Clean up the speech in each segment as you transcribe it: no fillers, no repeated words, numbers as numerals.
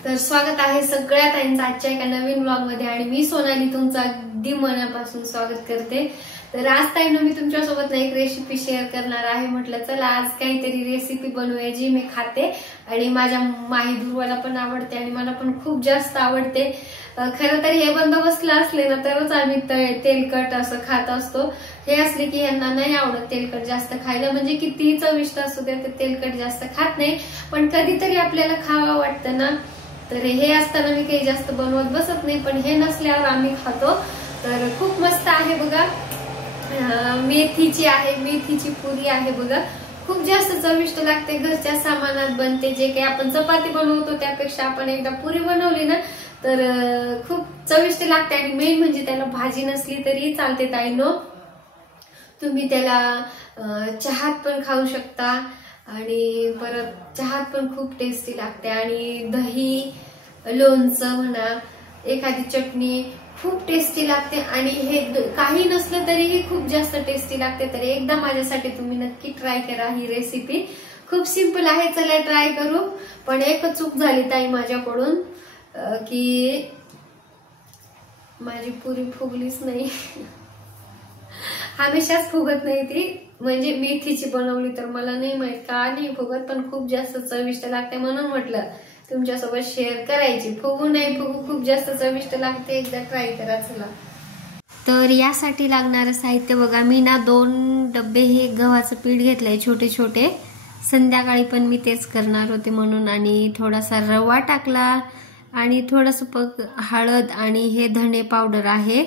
तर स्वागत आहे सगळ्या ताईंचं आजच्या एका नवीन ब्लॉग मध्ये आणि मी सोनाली तुमचं अगदी मनापासून स्वागत करते। तर आज ताईंनो मी तुमच्यासोबत एक रेसिपी शेअर करणार आहे। म्हटलं चला आज काहीतरी रेसिपी बनवूया जी मी खाते आणि माझ्या माही दुर्वाला पण आवडते आणि मला पण खूप जास्त आवडते। खरं तर हे बंदोबस्तला असले ना तरच आम्ही तेलकट असं खात असतो। हे असले की यांना नाही आवडत तेलकट जास्त खायला, म्हणजे कितीही चविष्ट असू द्या ते तेलकट जास्त खात नाही, पण कधीतरी आपल्याला खावं वाटतं ना। तर हे असताना मी काही जास्त बनवत बसत नाही, पण हे नसल्यावर आम्ही खातो। तर खूप मस्त आहे बघा, मेथीची पुरी आहे बघा, खूप जास्त चविष्ट लागते। घरच्या सामानात बनते, जे काही आपण चपाती बनवतो त्यापेक्षा आपण एकदा पुरी बनवली ना तर खूप चविष्ट लागते। आणि मेन म्हणजे त्याला भाजी नसली तरी चालते ताईंनो, तुम्ही त्याला चहात पण खाऊ शकता आणि परत चहात पण खूप टेस्टी लागते। आणि दही, लोणचं म्हणा, एखादी चटणी खूप टेस्टी लागते आणि हे काही नसलं तरीही खूप जास्त टेस्टी लागते। तर एकदा माझ्यासाठी तुम्ही नक्की ट्राय करा ही रेसिपी, खूप सिंपल आहे। चला ट्राय करू। पण एक चूक झाली ताई माझ्याकडून की माझी पुरी फुगलीच नाही। हमेशाच फुगत नाही ती, म्हणजे मेथीची बनवली तर मला नाही माहित का नाही फुगत, पण खूप जास्त चविष्ट लागते म्हणून म्हटलं तुमच्यासोबत शेअर करायची। फुगू नाही फुगू खूप जास्त चविष्ट लागते, एकदा ट्राय करा चला। तर यासाठी लागणारं साहित्य बघा, मी ना 2 डब्बे हे गव्हाचं पीठ घेतलंय छोटे छोटे, संध्याकाळी पण मी तेच करणार होते म्हणून। आणि थोडासा रवा टाकला आणि थोडस हळद आणि हे धणे पावडर आहे।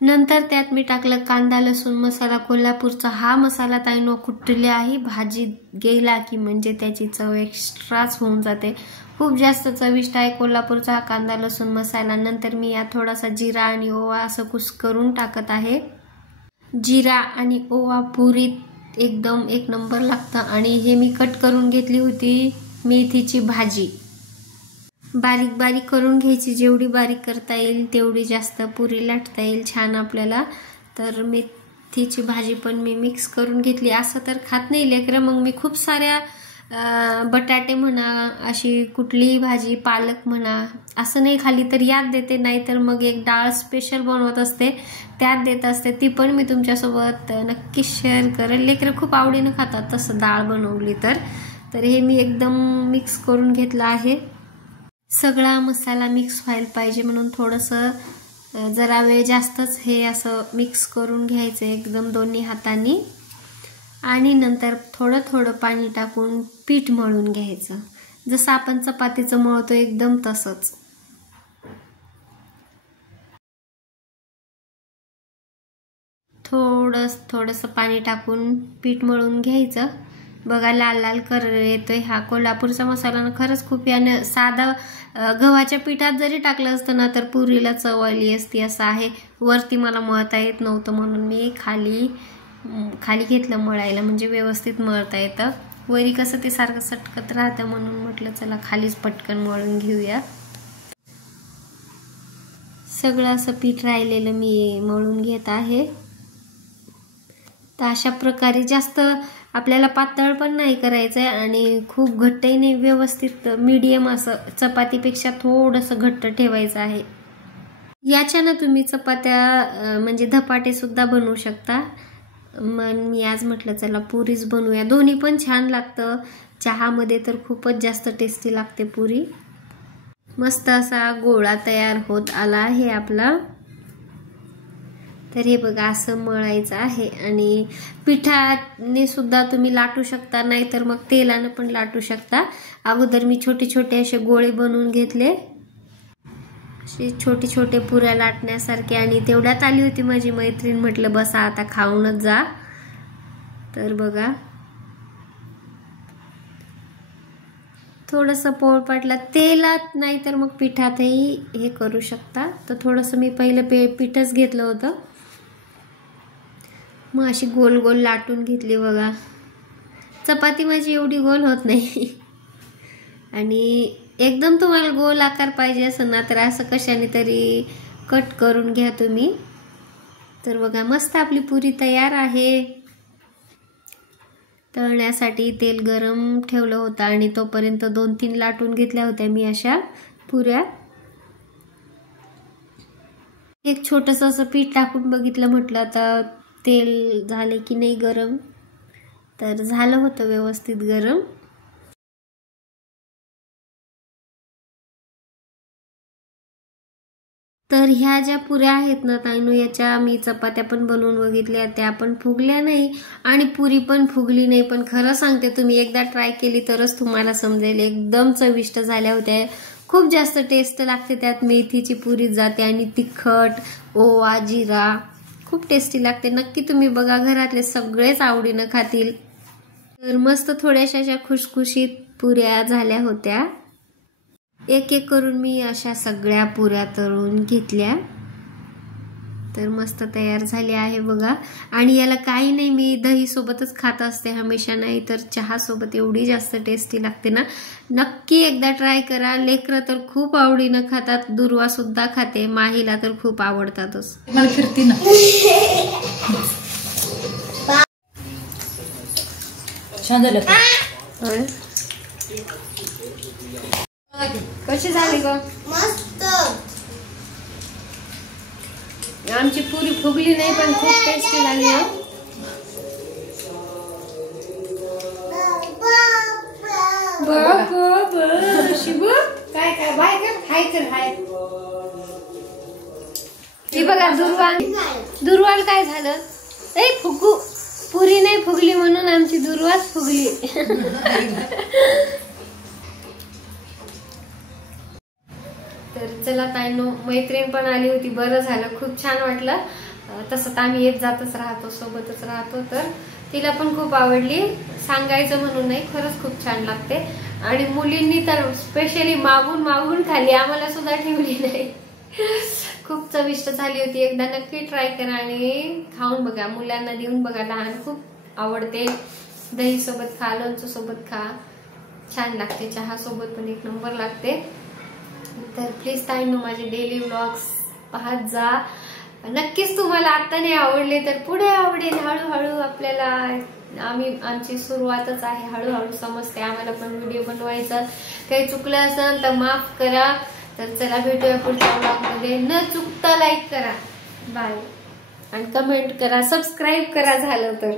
नंतर त्यात मी टाकलं कांदा लसूण मसाला, कोल्हापूरचा हा मसाला ताईंनो कुटले आहे। भाजी गेला की म्हणजे त्याची चव एक्स्ट्राच होऊन जाते, खूप जास्त चविष्ट आहे कोल्हापूरचा कांदा लसूण मसाला। नंतर मी यात थोडासा जिरा आणि ओवा असं कुस्करून टाकत आहे। जिरा आणि ओवा पुरीत एकदम एक नंबर लागतं। आणि हे मी कट करून घेतली होती मेथीची भाजी, बारीक बारीक करून घ्यायची, जेवढी बारीक करता येईल तेवढी जास्त पुरी लाटता येईल छान आपल्याला। तर मेथीची भाजी पण मी मिक्स करून घेतली। असं तर खात नाही लेकरं, मग मी खूप साऱ्या बटाटे म्हणा, अशी कुठलीही भाजी, पालक म्हणा, असं नाही खाली तर यात देते, नाहीतर मग एक डाळ स्पेशल बनवत असते त्यात देत असते, ती पण मी तुमच्यासोबत नक्की शेअर करेल। लेकरं खूप आवडीनं खातात तसं डाळ बनवली तर। तर हे मी एकदम मिक्स करून घेतलं आहे। सगळा मसाला मिक्स व्हायला पाहिजे म्हणून थोडंसं जरा वेळ जास्तच हे असं मिक्स करून घ्यायचं एकदम दोन्ही हातांनी। आणि नंतर थोडं थोडं पाणी टाकून पीठ मळून घ्यायचं, जसं आपण चपातीचं मळतो एकदम तसंच। थोडंसं पाणी टाकून पीठ मळून घ्यायचं बघा, लाल लाल कलर येतोय। हा कोल्हापूरचा मसाला ना खरंच खूप, याने साधा गव्हाच्या पिठात जरी टाकलं असतं ना तर पुरीला चव आली असती असं आहे। वरती मला मळता येत नव्हतं म्हणून मी खाली घेतलं मळायला, म्हणजे व्यवस्थित मळता येतं। वरी कसं ते सारखं सटकत राहतं म्हणून म्हटलं चला खालीच पटकन मळून घेऊया। सगळं असं पीठ राहिलेलं मी मळून घेत आहे। तर अशा प्रकारे जास्त आपल्याला पातळ पण नाही करायचंय आणि खूप घट्टही नाही, व्यवस्थित मीडियम असं चपातीपेक्षा थोडंसं घट्ट ठेवायचं आहे। याच्यानं तुम्ही चपात्या म्हणजे धपाटे सुद्धा बनवू शकता। मग मी आज म्हटलं चला पुरीच बनवूया, दोन्ही पण छान लागतं। चहामध्ये तर खूपच जास्त टेस्टी लागते पुरी। मस्त असा गोळा तयार होत आला आहे आपला। तर हे बघा असं मळायचं आहे आणि पिठाने सुद्धा तुम्ही लाटू शकता, नाहीतर मग तेलानं पण लाटू शकता। अगोदर मी छोटे छोटे असे गोळे बनवून घेतले, असे छोटे छोटे पुऱ्या लाटण्यासारखे। आणि तेवढ्यात आली होती माझी मैत्रीण, म्हटलं बसा आता खाऊनच जा। तर बघा थोडंसं पोळपाटला तेलात नाही तर मग पिठातही हे करू शकता। तर थोडंसं मी पहिलं पीठच घेतलं होतं, मग अशी गोल गोल लाटून घेतली बघा। चपाती माझी एवढी गोल होत नाही आणि एकदम तुम्हाला गोल आकार पाहिजे असं ना तर असं कशाने तरी कट करून घ्या तुम्ही। तर बघा मस्त आपली पुरी तयार आहे। तळण्यासाठी तेल गरम ठेवलं होतं आणि तोपर्यंत 2-3 लाटून घेतल्या होत्या मी अशा पुऱ्या. एक छोटंसं असं पीठ टाकून बघितलं, म्हटलं आता तेल झाले की नाही गरम, तर झालं होतं व्यवस्थित गरम. तर ह्या ज्या पुऱ्या आहेत ना ताईनो, याच्या मी चपात्या पण बनवून बघितल्या, त्या पण फुगल्या नाही आणि पुरी पण फुगली नाही. पण खरं सांगते, तुम्ही एकदा ट्राय केली तरच तुम्हाला समजेल, एकदम चविष्ट झाल्या होत्या. खूप जास्त टेस्ट लागते, त्यात मेथीची पुरी जाते आणि तिखट, ओवा, जिरा, खूप टेस्टी लागते. नक्की तुम्ही बघा, घरातले सगळेच आवडीनं खातील. तर मस्त थोड्याशा अशा खुशखुशीत पुऱ्या झाल्या होत्या. एक एक करून मी अशा सगळ्या पुऱ्या तळून घेतल्या. तर मस्त तयार झाली आहे बघा. आणि याला काही नाही, मी दही सोबतच खात असते हमेशा, नाही तर चहा सोबत एवढी जास्त टेस्टी लागते ना. नक्की एकदा ट्राय करा. लेकरं तर खूप आवडीनं खातात, दुर्वा सुद्धा खाते, माहीला तर खूप आवडतातच. मला फिरती ना. छान झालं. कशी झाली ग? मस्त. आमची पुरी फुगली नाही पण खूप टेस्टी झाली. शिबू काय काय बाय कर, हाय कर, हाय. ही बघा दुर्वाल काय झालं, ए फुगू, पुरी नाही फुगली म्हणून आमची दुर्वाच फुगली. तर चला ताईनो, मैत्रीण पण आली होती, बरं झालं, खूप छान वाटलं. तसं तर आम्ही येत जातच राहतो, सोबतच राहतो, तर तिला पण खूप आवडली. सांगायचं म्हणून नाही, खरंच खूप छान लागते. आणि मुलींनी तर स्पेशली मागून मागून खाली, आम्हाला सुद्धा ठेवली नाही. खूप चविष्ट झाली होती. एकदा नक्की ट्राय करा आणि खाऊन बघा, मुलांना देऊन बघा, लहान खूप आवडते. दही सोबत खा, लोणचं सोबत खा, छान लागते. चहा सोबत पण एक नंबर लागते. तर प्लीज ताईंनो, माझे डेली व्लॉग्स पाहत जा. नक्कीच तुम्हाला आता नाही आवडले तर पुढे आवडेल. हळूहळू आपल्याला, आमची सुरुवातच आहे, हळूहळू समजते आम्हाला पण व्हिडिओ बनवायचं. काही चुकलं असेल तर माफ करा. तर चला, भेटूया पुढच्या व्लॉगमध्ये. न चुकता लाईक करा, बाय, आणि कमेंट करा, सबस्क्राईब करा झालं तर.